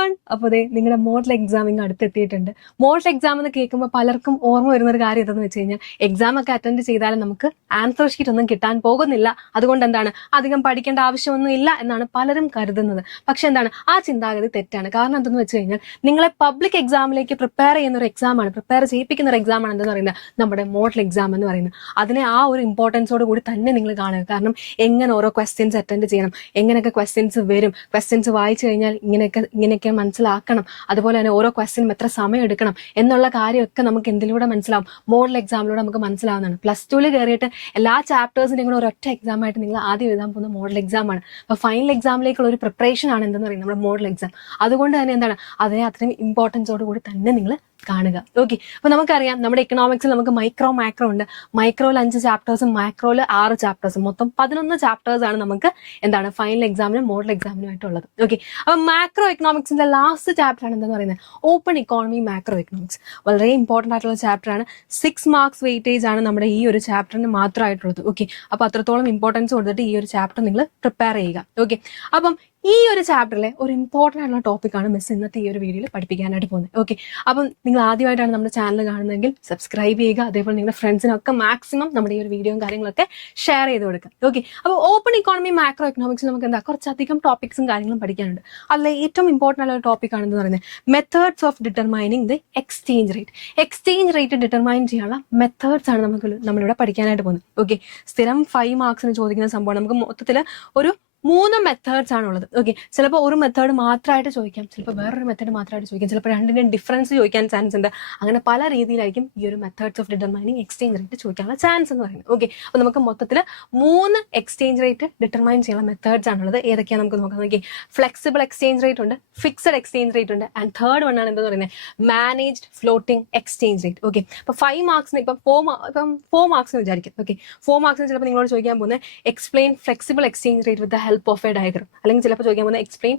Everyone. അപ്പോൾ ദേ നിങ്ങളുടെ model examining അടുത്തെത്തിയിട്ടുണ്ട്. Model exam എന്ന് കേൾക്കുമ്പോൾ പലർക്കും ഓർമ്മ വരുന്ന ഒരു കാര്യം എന്താണെന്ന് വെച്ച് കഴിഞ്ഞാൽ എക്സാം ഒക്കെ അറ്റൻഡ് ചെയ്താലും നമുക്ക് ആൻസർ ഷീറ്റ് ഒന്നും കിട്ടാൻ പോകുന്നില്ല. അതുകൊണ്ട് എന്താണ് അധികം പഠിക്കേണ്ട ആവശ്യമൊന്നും ഇല്ല എന്നാണ് പലരും കരുതുന്നത്. പക്ഷെ എന്താണ് ആ ചിന്താഗതി തെറ്റാണ്. കാരണം എന്തെന്ന് വെച്ച് കഴിഞ്ഞാൽ നിങ്ങളെ പബ്ലിക് എക്സാമിലേക്ക് പ്രിപ്പയർ ചെയ്യുന്ന ഒരു എക്സാമാണ്, പ്രിപ്പയർ ചെയ്യിപ്പിക്കുന്ന ഒരു എക്സാമാണ് എന്തെന്ന് പറയുന്നത് നമ്മുടെ മോഡൽ എക്സാം എന്ന് പറയുന്നത്. അതിനെ ആ ഒരു ഇമ്പോർട്ടൻസോട് കൂടി തന്നെ നിങ്ങൾ കാണുക. കാരണം എങ്ങനെ ഓരോ ക്വസ്റ്റ്യൻസ് അറ്റൻഡ് ചെയ്യണം, എങ്ങനെയൊക്കെ ക്വസ്റ്റ്യൻസ് വരും, ക്വസ്റ്റ്യൻസ് വായിച്ചു കഴിഞ്ഞാൽ ഇങ്ങനെയൊക്കെ മനസ്സിലാക്കണം, അതുപോലെ തന്നെ ഓരോ ക്വസ്റ്റ്യനും എത്ര സമയം എടുക്കണം എന്നുള്ള കാര്യമൊക്കെ നമുക്ക് എന്തിലൂടെ മനസ്സിലാവും, മോഡൽ എക്സാമിലൂടെ നമുക്ക് മനസ്സിലാവുന്നതാണ്. പ്ലസ് ടുവിൽ കയറിയിട്ട് എല്ലാ ചാപ്റ്റേഴ്സിന്റെയും കൂടെ ഒരൊറ്റ എക്സാം ആയിട്ട് നിങ്ങൾ ആദ്യം എഴുതാൻ പോകുന്ന മോഡൽ എക്സാം ആണ്. അപ്പോൾ ഫൈനൽ എക്സാമിലേക്കുള്ള ഒരു പ്രിപ്പറേഷൻ ആണ് എന്തെന്ന് പറയുന്നത് നമ്മുടെ മോഡൽ എക്സാം. അതുകൊണ്ട് തന്നെ എന്താണ് അതിനെ അത്രയും ഇമ്പോർട്ടൻസോട് കൂടി തന്നെ നിങ്ങൾ കാണുക. ഓക്കെ, അപ്പൊ നമുക്കറിയാം നമ്മുടെ എക്കണോമിക്സിൽ നമുക്ക് മൈക്രോ മാക്രോ ഉണ്ട്. മൈക്രോയിൽ 5 ചാപ്റ്റേഴ്സും മാക്രോയിൽ 6 ചാപ്റ്റേഴ്സും, മൊത്തം 11 ചാപ്റ്റേഴ്സ് ആണ് നമുക്ക് എന്താണ് ഫൈനൽ എക്സാമിനും മോഡൽ എക്സാമിനുമായിട്ടുള്ളത്. ഓക്കെ, അപ്പൊ മാക്രോ എക്കണോമിക്സിന്റെ ലാസ്റ്റ് ചാപ്റ്റർ ആണ് എന്താ പറയുന്നത് ഓപ്പൺ ഇക്കോണമി മാക്രോ എക്കണോമിക്സ്. വളരെ ഇമ്പോർട്ടന്റ് ആയിട്ടുള്ള ചാപ്റ്റർ ആണ്. 6 മാർക്സ് വെയിറ്റേജ് ആണ് നമ്മുടെ ഈ ഒരു ചാപ്റ്ററിന് മാത്രമായിട്ടുള്ളത്. ഓക്കെ, അപ്പൊ അത്രത്തോളം ഇമ്പോർട്ടൻസ് കൊടുത്തിട്ട് ഈ ഒരു ചാപ്റ്റർ നിങ്ങൾ പ്രിപ്പയർ ചെയ്യുക. ഓക്കെ, അപ്പം ഈ ഒരു ചാപ്റ്ററിലെ ഒരു ഇമ്പോർട്ടൻ്റ് ആയിട്ടുള്ള ടോപ്പിക്കാണ് മിസ് ഇന്നത്തെ ഈ ഒരു വീഡിയോയിൽ പഠിപ്പിക്കാനായിട്ട് പോകുന്നത്. ഓക്കെ, അപ്പം നിങ്ങൾ ആദ്യമായിട്ടാണ് നമ്മുടെ ചാനൽ കാണുന്നതെങ്കിൽ സബ്സ്ക്രൈബ് ചെയ്യുക. അതേപോലെ നിങ്ങളുടെ ഫ്രണ്ട്സിനൊക്കെ മാക്സിമം നമ്മുടെ ഈ ഒരു വീഡിയോയും കാര്യങ്ങളൊക്കെ ഷെയർ ചെയ്ത് കൊടുക്കുക. ഓക്കെ, അപ്പോൾ ഓപ്പൺ ഇക്കോണമി മാക്രോ എക്കണോമിക്സ് നമുക്ക് എന്താ കുറച്ചധികം ടോപ്പിക്സും കാര്യങ്ങളും പഠിക്കാനുണ്ട്. അതിലെ ഏറ്റവും ഇമ്പോർട്ടൻ്റ് ആയിട്ടുള്ള ടോപ്പിക് ആണെന്ന് പറയുന്നത് methods of determining the exchange rate. Exchange rate determine ചെയ്യാനുള്ള മെത്തേഡ്സ് ആണ് നമ്മളിവിടെ പഠിക്കാനായിട്ട് പോകുന്നത്. ഓക്കെ, സ്ഥിരം 5 മാർക്സിന് ചോദിക്കുന്ന സംഭവം. നമുക്ക് മൊത്തത്തിൽ ഒരു 3 മെത്തേഡ്സ് ആണുള്ളത്. ഓക്കെ, ചിലപ്പോൾ ഒരു മെത്തേഡ് മാത്രമായിട്ട് ചോദിക്കാം, ചിലപ്പോൾ വേറൊരു മെത്തേഡ് മാത്രമായിട്ട് ചോദിക്കാം, ചിലപ്പോൾ രണ്ടിൻ്റെയും ഡിഫറൻസ് ചോദിക്കാൻ ചാൻസ് ഉണ്ട്. അങ്ങനെ പല രീതിയിലായിരിക്കും ഈ ഒരു methods of determining exchange rate ചോദിക്കാനുള്ള ചാൻസ് എന്ന് പറയുന്നത്. ഓക്കെ, അപ്പോൾ നമുക്ക് മൊത്തത്തിൽ 3 എക്സ്ചേഞ്ച് റേറ്റ് ഡിറ്റർമൈൻ ചെയ്യാനുള്ള മെത്തേഡ്സ് ആണുള്ളത്. ഏതൊക്കെയാണ് നമുക്ക് നോക്കാം. നോക്കി, ഫ്ലെക്സിബിൾ എക്സ്ചേഞ്ച് റേറ്റ് ഉണ്ട്, ഫിക്സഡ് എക്സ്ചേഞ്ച് റേറ്റ് ഉണ്ട്, ആൻഡ് തേർഡ് വൺ ആണ് എന്താ പറയുന്നത് managed floating exchange rate. Okay, അപ്പോൾ 5 മാർക്സിന് ഇപ്പം 4 മാർക്സിന് വിചാരിക്കും. ഓക്കെ, 4 മാർക്സിന് ചിലപ്പോൾ നിങ്ങളോട് ചോദിക്കാൻ പോകുന്നത് explain flexible exchange rate with the help of A diagram, അല്ലെങ്കിൽ ചിലപ്പോൾ ചോദിക്കാൻ പോകുന്നത് എക്സ്പ്ലെയിൻ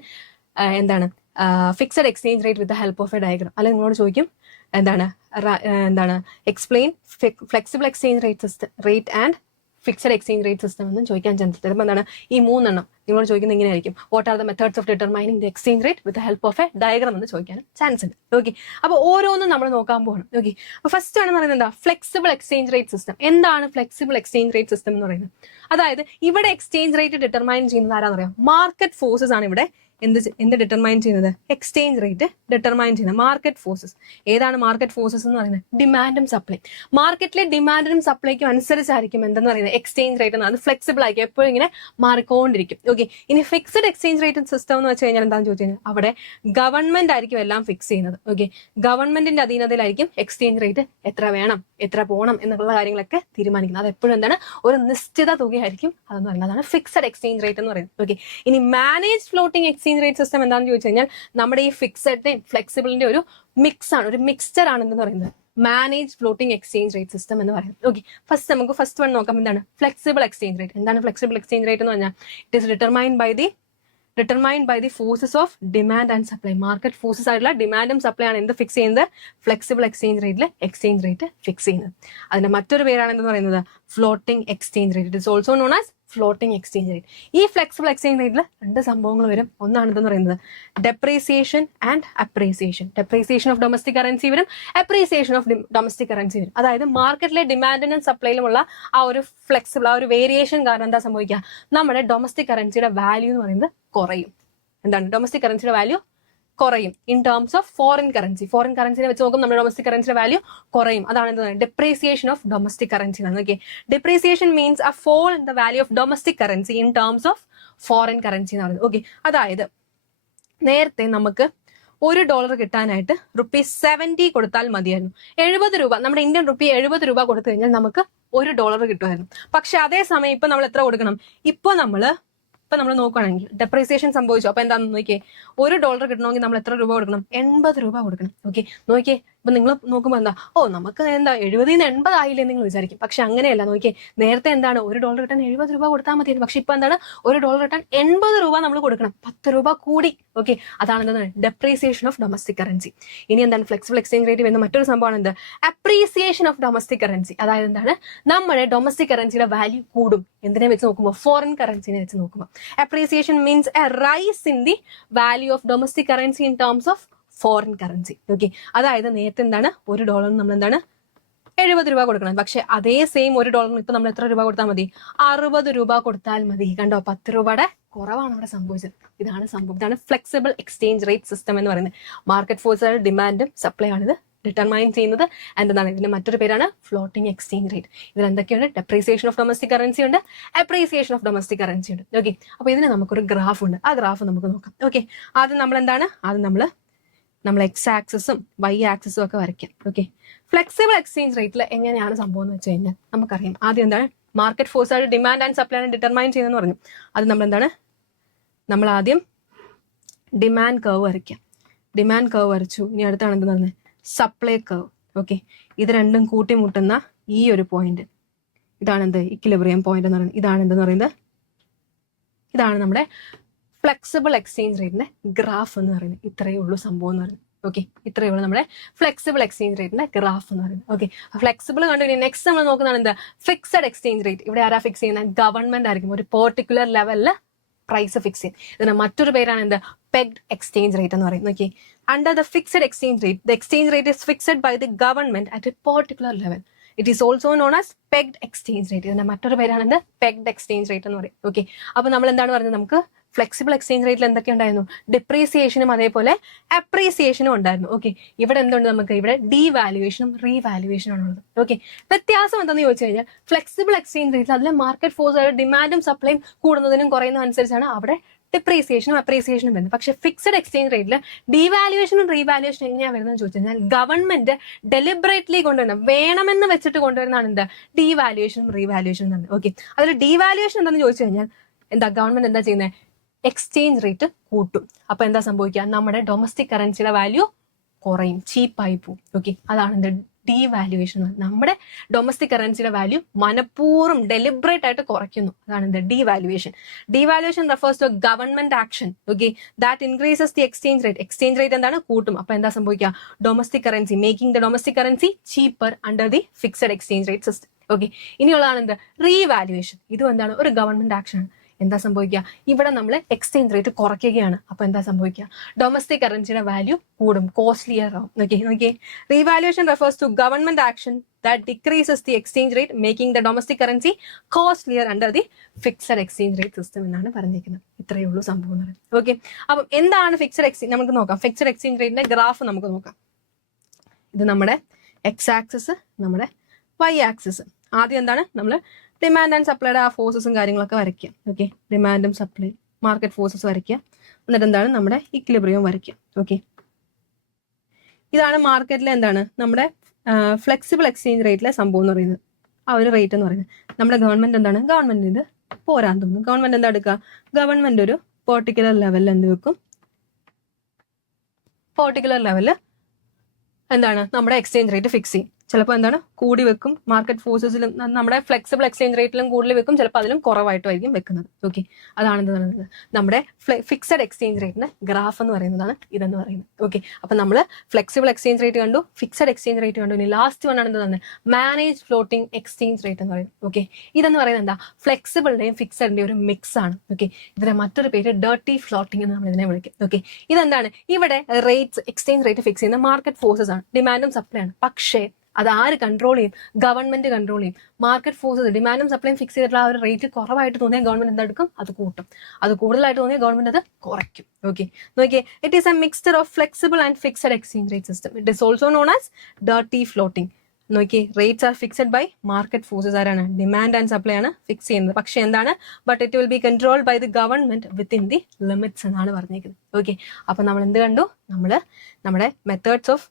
എന്താണ് fixed exchange rate with the help of A diagram, അല്ലെങ്കിൽ നിങ്ങളോട് ചോദിക്കും എന്താണ് explain flexible exchange rate and fixed exchange rate system എന്നും ചോദിക്കാൻ ചാൻസ്. ചിലപ്പോൾ എന്താണ് ഈ 3 എണ്ണം നിങ്ങളോട് ചോദിക്കുന്നത് ഇങ്ങനെയായിരിക്കും, what are the methods of determining the exchange rate with help of A diagram എന്ന് ചോദിക്കാൻ ചാൻസ് ഉണ്ട്. ഓക്കെ, അപ്പോൾ ഓരോന്നും നമ്മൾ നോക്കാൻ പോകണം. ഓക്കെ, അപ്പോൾ ഫസ്റ്റ് ആണെന്ന് പറയുന്നത് എന്താ ഫ്ലെക്സിബിൾ എക്സ്ചേഞ്ച് റേറ്റ് സിസ്റ്റം. എന്താണ് ഫ്ലെക്സിബിൾ എക്സ്ചേഞ്ച് റേറ്റ് സിസ്റ്റം എന്ന് പറയുന്നത്? അതായത് ഇവിടെ എക്സ്ചേഞ്ച് റേറ്റ് ഡിറ്റർമൈൻ ചെയ്യുന്നത് ആരാന്ന് പറയാം, മാർക്കറ്റ് ഫോഴ്സസ് ആണ് ഇവിടെ എന്ത് ഡിറ്റർമൈൻ ചെയ്യുന്നത്, എക്സ്ചേഞ്ച് റേറ്റ് ഡിറ്റർമൈൻ ചെയ്യുന്നത് മാർക്കറ്റ് ഫോഴ്സസ്. ഏതാണ് മാർക്കറ്റ് ഫോഴ്സസ് എന്ന് പറയുന്നത്? ഡിമാൻഡും സപ്ലൈ. മാർക്കറ്റിലെ ഡിമാൻഡിനും സപ്ലൈക്കും അനുസരിച്ചായിരിക്കും എന്തെന്ന് പറയുന്നത് എക്സ്ചേഞ്ച് റേറ്റ് എന്ന്. അത് ഫ്ലെക്സിബിൾ ആയിരിക്കും, എപ്പോഴും ഇങ്ങനെ മാറിക്കൊണ്ടിരിക്കും. ഓക്കെ, ഇനി ഫിക്സഡ് എക്സ്ചേഞ്ച് റേറ്റ് സിസ്റ്റം എന്ന് വെച്ച് കഴിഞ്ഞാൽ എന്താണെന്ന് ചോദിച്ചു കഴിഞ്ഞാൽ അവിടെ ഗവൺമെന്റ് ആയിരിക്കും എല്ലാം ഫിക്സ് ചെയ്യുന്നത്. ഓക്കെ, ഗവൺമെന്റിന്റെ അധീനതയിലായിരിക്കും എക്സ്ചേഞ്ച് റേറ്റ് എത്ര വേണം, എത്ര പോകണം എന്നുള്ള കാര്യങ്ങളൊക്കെ തീരുമാനിക്കുന്നത്. അത് എപ്പോഴും എന്താണ് ഒരു നിശ്ചിത തുകയായിരിക്കും അതെന്ന് പറയുന്നത്. അതാണ് ഫിക്സഡ് എക്സ്ചേഞ്ച് റേറ്റ് എന്ന് പറയുന്നത്. ഓക്കെ, ഇനി manage floating exchange rate system എന്താണെന്ന് ചോദിച്ചു കഴിഞ്ഞാൽ നമ്മുടെ ഈ ഫിക്സഡിന്റെയും ഫ്ലെക്സിബിളിന്റെ ഒരു മിക്സ് ആണ്, ഒരു മിക്സ്ചർ ആണ് എന്ന് പറയുന്നത് manage floating exchange rate system എന്ന് പറയുന്നത്. ഓക്കെ, നമുക്ക് ഫസ്റ്റ് വൺ നോക്കാം. എന്താണ് ഫ്ലെക്സിബിൾ എക്സ്ചേഞ്ച് റേറ്റ്? എന്താണ് ഫ്ലെക്സിബിൾ എക്സ്ചേഞ്ച് റേറ്റ് എന്ന് പറഞ്ഞാൽ it is determined by the forces of demand and supply. Market forces ആയിട്ടുള്ള ഡിമാൻഡും സപ്ലൈ ആണ് എന്ത് ഫിക്സ് ചെയ്യുന്നത്, ഫ്ലെക്സിബിൾ എക്സ്ചേഞ്ച് റേറ്റിൽ എക്സ്ചേഞ്ച് റേറ്റ് ഫിക്സ് ചെയ്യുന്നത്. അതിന്റെ മറ്റൊരു പേരാണ് എന്തെന്ന് പറയുന്നത് floating exchange rate. It is also known as floating exchange rate. ഈ ഫ്ലെക്സിബിൾ എക്സ്ചേഞ്ച് റേറ്റിൽ 2 സംഭവങ്ങൾ വരും. ഒന്നാണ് എന്തെന്ന് പറയുന്നത് depreciation and appreciation. Depreciation of domestic currency വരും, അപ്രീസിയേഷൻ ഓഫ് ഡൊമസ്റ്റിക് കറൻസി വരും. അതായത് മാർക്കറ്റിലെ ഡിമാൻഡിനും സപ്ലൈയിലുമുള്ള ആ ഒരു ഫ്ലെക്സിബിൾ ആ ഒരു വേരിയേഷൻ കാരണം എന്താ സംഭവിക്കുക, നമ്മുടെ ഡൊമസ്റ്റിക് കറൻസിയുടെ വാല്യൂ എന്ന് പറയുന്നത് കുറയും. എന്താണ് ഡൊമസ്റ്റിക് കറൻസിയുടെ വാല്യൂ കുറയും in terms of foreign currency. Foreign കറൻസിനെ വെച്ച് നോക്കുമ്പോൾ നമ്മുടെ ഡൊമസ്റ്റിക് കറൻസിയുടെ വാല്യൂ കുറയും. അതാണ് എന്ത് depreciation of domestic currency. Okay, depreciation means a fall in the value of domestic currency in terms of foreign currency എന്ന് പറയുന്നത്. ഓക്കെ, അതായത് നേരത്തെ നമുക്ക് $1 കിട്ടാനായിട്ട് ₹70 കൊടുത്താൽ മതിയായിരുന്നു. 70 രൂപ, നമ്മുടെ ഇന്ത്യൻ റുപ്പി 70 രൂപ കൊടുത്തു കഴിഞ്ഞാൽ നമുക്ക് $1 കിട്ടുമായിരുന്നു. പക്ഷെ അതേസമയം ഇപ്പൊ നമ്മൾ എത്ര കൊടുക്കണം? ഇപ്പൊ നമ്മൾ നോക്കുകയാണെങ്കിൽ ഡെപ്രീസിയേഷൻ സംഭവിച്ചു. അപ്പൊ എന്താണെന്ന് നോക്കിയേ, $1 കിട്ടണമെങ്കിൽ നമ്മൾ എത്ര രൂപ കൊടുക്കണം? 80 രൂപ കൊടുക്കണം. ഓക്കെ, നോക്കിയേ അപ്പൊ നിങ്ങൾ നോക്കുമ്പോൾ എന്താ നമുക്ക് എന്താ 70-80 ആയില്ലേ നിങ്ങൾ വിചാരിക്കും. പക്ഷെ അങ്ങനെയല്ല. നോക്കിയേ, നേരത്തെ എന്താണ് $1 റിട്ടേൺ 70 രൂപ കൊടുത്താൽ മതി. പക്ഷെ ഇപ്പൊ എന്താണ് $1 റിട്ടേൺ 80 രൂപ നമ്മൾ കൊടുക്കണം. 10 രൂപ കൂടി. ഓക്കെ, അതാണ് എന്താണ് ഡെപ്രീസിയേഷൻ ഓഫ് ഡൊമസ്റ്റിക് കറൻസി. ഇനി എന്താണ് ഫ്ലെക്സിബിൾ എക്സ്ചേഞ്ച് റേറ്റ് വരുന്ന മറ്റൊരു സംഭവമാണ് എന്ത് അപ്രീസിയേഷൻ ഓഫ് ഡൊമസ്റ്റിക് കറൻസി. അതായത് എന്താണ് നമ്മുടെ ഡൊമസ്റ്റിക് കറൻസിയുടെ വാല്യൂ കൂടും. എന്തിനെ വെച്ച് നോക്കുമ്പോൾ ഫോറിൻ കറൻസിനെ വെച്ച് നോക്കുമ്പോൾ. Appreciation means A rice in the value of domestic currency in terms of foreign currency. Okay, അതായത് നേരത്തെ എന്താണ് $1 നമ്മൾ എന്താണ് 70 രൂപ കൊടുക്കണം. പക്ഷെ അതേ സെയിം $1 ഇപ്പൊ നമ്മൾ എത്ര രൂപ കൊടുത്താൽ മതി? 60 രൂപ കൊടുത്താൽ മതി. കണ്ടോ, 10 രൂപയുടെ കുറവാണ് അവിടെ സംഭവിച്ചത്. ഇതാണ് സംഭവം. ഇതാണ് ഫ്ലെക്സിബിൾ എക്സ്ചേഞ്ച് റേറ്റ് സിസ്റ്റം എന്ന് പറയുന്നത്. മാർക്കറ്റ് ഫോഴ്സ് ഡിമാൻഡും സപ്ലൈ ആണിത് ഡിറ്റർമൈൻ ചെയ്യുന്നത്. ആൻഡ് എന്താണ് ഇതിന്റെ മറ്റൊരു പേരാണ് ഫ്ലോട്ടിംഗ് എക്സ്ചേഞ്ച് റേറ്റ്. ഇതിൽ എന്തൊക്കെയാണ്? ഡെപ്രീസിയേഷൻ ഓഫ് ഡൊമസ്റ്റിക് കറൻസി ഉണ്ട്, അപ്രീസിയേഷൻ ഓഫ് ഡൊമസ്റ്റിക് കറൻസി ഉണ്ട്. ഓക്കെ, അപ്പൊ ഇതിന് നമുക്കൊരു ഗ്രാഫ് ഉണ്ട്. ആ ഗ്രാഫ് നമുക്ക് നോക്കാം. ഓക്കെ, ആദ്യം നമ്മൾ എന്താണ് നമ്മൾ എക്സ് ആക്സിസും വൈ ആക്സിസും ഒക്കെ വരയ്ക്കാം. ഓക്കെ, ഫ്ലെക്സിബിൾ എക്സ്ചേഞ്ച് റേറ്റിൽ എങ്ങനെയാണ് സംഭവം എന്ന് വെച്ച് കഴിഞ്ഞാൽ നമുക്കറിയാം. ആദ്യം എന്താണ് മാർക്കറ്റ് ഫോഴ്സ് ആയിട്ട് ഡിമാൻഡ് ആൻഡ് സപ്ലൈ ആണ് ഡിറ്റർമൈൻ ചെയ്യുന്നതെന്ന് പറഞ്ഞു. അത് നമ്മൾ ആദ്യം ഡിമാൻഡ് കർവ് വരയ്ക്കാം. ഡിമാൻഡ് കർവ് വരച്ചു. ഇനി അടുത്താണ് എന്തെന്ന് പറഞ്ഞത്? Supply curve. ഓക്കെ, ഇത് രണ്ടും കൂട്ടിമുട്ടുന്ന ഈ ഒരു പോയിന്റ്, ഇതാണ് എന്ത് ഇക്വിലിബ്രിയം പോയിന്റ് എന്ന് പറയുന്നത്. ഇതാണ് എന്തെന്ന് പറയുന്നത്? ഇതാണ് നമ്മുടെ ഫ്ലെക്സിബിൾ എക്സ്ചേഞ്ച് റേറ്റിന്റെ ഗ്രാഫ് എന്ന് പറയുന്നത്. ഇത്രയേ ഉള്ളൂ സംഭവം എന്ന് പറയുന്നത്. ഓക്കെ, ഇത്രയേ ഉള്ളൂ നമ്മുടെ ഫ്ലെക്സിബിൾ എക്സ്ചേഞ്ച് റേറ്റിന്റെ ഗ്രാഫ് എന്ന് പറയുന്നത്. ഓക്കെ, ഫ്ലെക്സിബിൾ കണ്ടു. ഇനി നെക്സ്റ്റ് നമ്മൾ നോക്കുന്നതാണ് എന്താ ഫിക്സഡ് എക്സ്ചേഞ്ച് റേറ്റ്. ഇവിടെ ആരാ ഫിക്സ് ചെയ്യുന്നത്? ഗവൺമെന്റ് ആയിരിക്കും. ഒരു പെർട്ടിക്കുലർ ലെവലില് പ്രൈസ് ഫിക്സ് ചെയ്യും. ഇതിന്റെ മറ്റൊരു പേരാണ് എന്താ പെഗ്ഡ് എക്സ്ചേഞ്ച് റേറ്റ് എന്ന് പറയുന്നത്. Okay, under the fixed exchange rate the exchange rate is fixed by the government at a particular level. It is also known as pegged exchange rate. ഇതിന്റെ മറ്റൊരു പേരാണ് എന്ത് പെഗ്ഡ് എക്സ്ചേഞ്ച് റേറ്റ് എന്ന് പറയും. Okay, അപ്പൊ നമ്മൾ എന്താണ് പറഞ്ഞത്? നമുക്ക് ഫ്ലെക്സിബിൾ എക്സ്ചേഞ്ച് റേറ്റിൽ എന്തൊക്കെ ഉണ്ടായിരുന്നു? ഡിപ്രീസിയേഷനും അതേപോലെ അപ്രീസിയേഷനും ഉണ്ടായിരുന്നു. ഓക്കെ, ഇവിടെ എന്തുണ്ട്? നമുക്ക് ഇവിടെ ഡീവാലുവേഷനും റീവാലുവേഷനും ആണുള്ളത്. ഓക്കെ, വ്യത്യാസം എന്താണെന്ന് ചോദിച്ചു കഴിഞ്ഞാൽ ഫ്ലെക്സിബിൾ എക്സ്ചേഞ്ച് റേറ്റിൽ അതിലെ മാർക്കറ്റ് ഫോഴ്സ് ഡിമാൻഡും സപ്ലൈയും കൂടുന്നതിനും കുറയുന്നതും അനുസരിച്ചാണ് അവിടെ ഡിപ്രീസിയേഷനും അപ്രീസിയേഷനും വരുന്നത്. പക്ഷേ ഫിക്സഡ് എക്സ്ചേഞ്ച് റേറ്റിൽ ഡീവാലുവേഷനും റീവാലുവേഷനും എങ്ങനെയാണ് വരുന്നതെന്ന് ചോദിച്ചു കഴിഞ്ഞാൽ ഗവൺമെന്റ് ഡെലിബറേറ്റ്ലി കൊണ്ടുവരുന്ന വേണമെന്ന് വെച്ചിട്ട് കൊണ്ടുവരുന്നതാണ് എന്താ ഡീവാലുവേഷനും റീവാലുവേഷനും എന്ന്. ഓക്കെ, അതിൽ ഡീവാലുവേഷൻ എന്താണെന്ന് ചോദിച്ചു കഴിഞ്ഞാൽ എന്താ ഗവൺമെന്റ് എന്താ ചെയ്യുന്നത്? എക്സ്ചേഞ്ച് റേറ്റ് കൂട്ടും. അപ്പൊ എന്താ സംഭവിക്കുക? നമ്മുടെ ഡൊമസ്റ്റിക് കറൻസിയുടെ വാല്യൂ കുറയും, ചീപ്പായി പോകും. ഓക്കെ, അതാണ് എന്താ ഡീവാലുവേഷൻ. നമ്മുടെ ഡൊമസ്റ്റിക് കറൻസിയുടെ വാല്യൂ മനഃപൂർവ്വം ഡെലിബറേറ്റ് ആയിട്ട് കുറയ്ക്കുന്നു. അതാണ് എന്താ devaluation. Devaluation refers to government action. Okay, that increases the exchange rate. Exchange rate എന്താണ്? കൂട്ടും. അപ്പൊ എന്താ സംഭവിക്കുക? Domestic currency making the domestic currency cheaper under the fixed exchange rate system. Okay, ഇനിയുള്ളതാണ് എന്ത് റീവാലുവേഷൻ. ഇതും എന്താണ്? ഒരു ഗവൺമെന്റ് ആക്ഷൻ ആണ്. എന്താ സംഭവിക്കുക? ഇവിടെ നമ്മൾ എക്സ്ചേഞ്ച് റേറ്റ് കുറയ്ക്കുകയാണ്. അപ്പൊ എന്താ സംഭവിക്കുക? ഡൊമസ്റ്റിക് കറൻസിയുടെ വാല്യൂ കൂടും, കോസ്റ്റ്ലിയർ ആവും. നോക്കിയേ, revaluation refers to government action that decreases the exchange rate making the domestic currency costlier under the fixed exchange rate system എന്നാണ് പറഞ്ഞിരിക്കുന്നത്. ഇത്രയേ ഉള്ളൂ സംഭവം എന്ന് പറയുന്നത്. ഓക്കെ, അപ്പം എന്താണ് ഫിക്സഡ് എക്സ്ചേഞ്ച്? നമുക്ക് നോക്കാം. ഫിക്സഡ് എക്സ്ചേഞ്ച് റേറ്റിന്റെ ഗ്രാഫ് നമുക്ക് നോക്കാം. ഇത് നമ്മുടെ എക്സ് ആക്സിസ്, നമ്മുടെ വൈ ആക്സിസ്. ആദ്യം എന്താണ്? നമ്മൾ ഡിമാൻഡ് ആൻഡ് സപ്ലൈയുടെ ആ ഫോഴ്സസും കാര്യങ്ങളൊക്കെ വരയ്ക്കുക. ഓക്കെ, ഡിമാൻഡും സപ്ലൈ മാർക്കറ്റ് ഫോഴ്സസ് വരയ്ക്കുക. എന്നിട്ട് എന്താണ്? നമ്മുടെ ഇക്വിലിബ്രിയം വരയ്ക്കുക. ഓക്കെ, ഇതാണ് മാർക്കറ്റിലെ എന്താണ് നമ്മുടെ ഫ്ലെക്സിബിൾ എക്സ്ചേഞ്ച് റേറ്റിലെ സംഭവം എന്ന് പറയുന്നത്. ആ ഒരു റേറ്റ് എന്ന് പറയുന്നത് നമ്മുടെ ഗവൺമെന്റ് എന്താണ്? ഗവൺമെന്റ് ഇത് പോരാൻ തോന്നുന്നു. ഗവൺമെന്റ് എന്താ എടുക്കുക? ഗവൺമെന്റ് ഒരു പെർട്ടിക്കുലർ ലെവലിൽ എന്ത് വെക്കും? പെർട്ടിക്കുലർ ലെവലിൽ എന്താണ് നമ്മുടെ എക്സ്ചേഞ്ച് റേറ്റ് ഫിക്സ് ചെയ്യും. ചിലപ്പോൾ എന്താണ് കൂടി വെക്കും. മാർക്കറ്റ് ഫോഴ്സസിലും നമ്മുടെ ഫ്ലെക്സിബിൾ എക്സ്ചേഞ്ച് റേറ്റിലും കൂടുതൽ വെക്കും, ചിലപ്പോൾ അതിലും കുറവായിട്ടുമായിരിക്കും വെക്കുന്നത്. ഓക്കെ, അതാണ് എന്ത് പറയുന്നത്? നമ്മുടെ ഫിക്സഡ് എക്സ്ചേഞ്ച് റേറ്റിന്റെ ഗ്രാഫ് എന്ന് പറയുന്നതാണ് ഇതെന്ന് പറയുന്നത്. ഓക്കെ, അപ്പൊ നമ്മൾ ഫ്ലെക്സിബിൾ എക്സ്ചേഞ്ച് റേറ്റ് കണ്ടു, ഫിക്സഡ് എക്സ്ചേഞ്ച് റേറ്റ് കണ്ടു. ഇനി ലാസ്റ്റ് വൺ ആണ് എന്ത് തന്നെ? മാനേജ് ഫ്ലോട്ടിംഗ് എക്സ്ചേഞ്ച് റേറ്റ് എന്ന് പറയുന്നത്. ഓക്കെ, ഇതെന്ന് പറയുന്നത് എന്താ? ഫ്ലെക്സിബിളിന്റെയും ഫിക്സഡിന്റെയും ഒരു മിക്സ് ആണ്. ഓക്കെ, ഇതിന്റെ മറ്റൊരു പേര് ഡർട്ടി ഫ്ലോട്ടിംഗ് എന്ന് നമ്മൾ ഇതിനെ വിളിക്കും. ഓക്കെ, ഇതെന്താണ്? ഇവിടെ റേറ്റ്സ് എക്സ്ചേഞ്ച് റേറ്റ് ഫിക്സ് ചെയ്യുന്ന മാർക്കറ്റ് ഫോഴ്സസ് ആണ്, ഡിമാൻഡും സപ്ലൈ ആണ്. പക്ഷേ അത് ആര് കൺട്രോൾ ചെയ്യും? ഗവൺമെന്റ് കൺട്രോൾ ചെയ്യും. മാർക്കറ്റ് ഫോഴ്സസ് ഡിമാൻഡും സപ്ലൈയും ഫിക്സ് ചെയ്തിട്ടുള്ള ആ ഒരു റേറ്റ് കുറവായിട്ട് തോന്നിയാൽ ഗവൺമെന്റ് എന്തെടുക്കും? അത് കൂട്ടും. അത് കൂടുതലായിട്ട് തോന്നിയാൽ ഗവൺമെന്റ് അത് കുറയ്ക്കും. ഓക്കെ, നോക്കിയേ, it is a mixture of flexible and fixed exchange rate system. It is also known as dirty floating. നോക്കിയേ, rates are fixed by market forces. ആരാണ്? ഡിമാൻഡ് ആൻഡ് സപ്ലൈ ആണ് ഫിക്സ് ചെയ്യുന്നത്. പക്ഷെ എന്താണ്? But it will be controlled by the government within the limits എന്നാണ് പറഞ്ഞിരിക്കുന്നത്. Okay, അപ്പൊ നമ്മൾ എന്ത് കണ്ടു? നമ്മുടെ methods of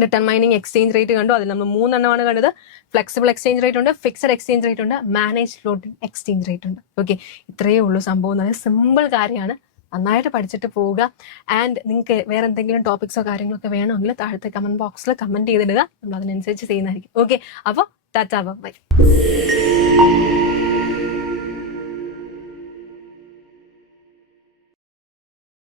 determining exchange rate കണ്ടു. അതിൽ നമ്മൾ 3 എണ്ണമാണ് കണ്ടത്. ഫ്ലെക്സിബിൾ എക്സ്ചേഞ്ച് റേറ്റ് ഉണ്ട്, ഫിക്സഡ് എക്സ്ചേഞ്ച് റേറ്റ് ഉണ്ട്, മാനേജ് ഫ്ലോട്ടിംഗ് എക്സ്ചേഞ്ച് റേറ്റ് ഉണ്ട്. ഓക്കെ, ഇത്രയേ ഉള്ളൂ സംഭവം എന്ന് പറയുന്നത്. സിമ്പിൾ കാര്യമാണ്, നന്നായിട്ട് പഠിച്ചിട്ട് പോവുക. ആൻഡ് നിങ്ങൾക്ക് വേറെ എന്തെങ്കിലും ടോപ്പിക്സോ കാര്യങ്ങളൊക്കെ വേണമെങ്കിൽ താഴത്തെ കമന്റ് ബോക്സിൽ കമന്റ് ചെയ്തിടുക. നമ്മൾ അതിനനുസരിച്ച് ചെയ്യുന്നതായിരിക്കും. ഓക്കെ, അപ്പോൾ ടാറ്റാ ബൈ.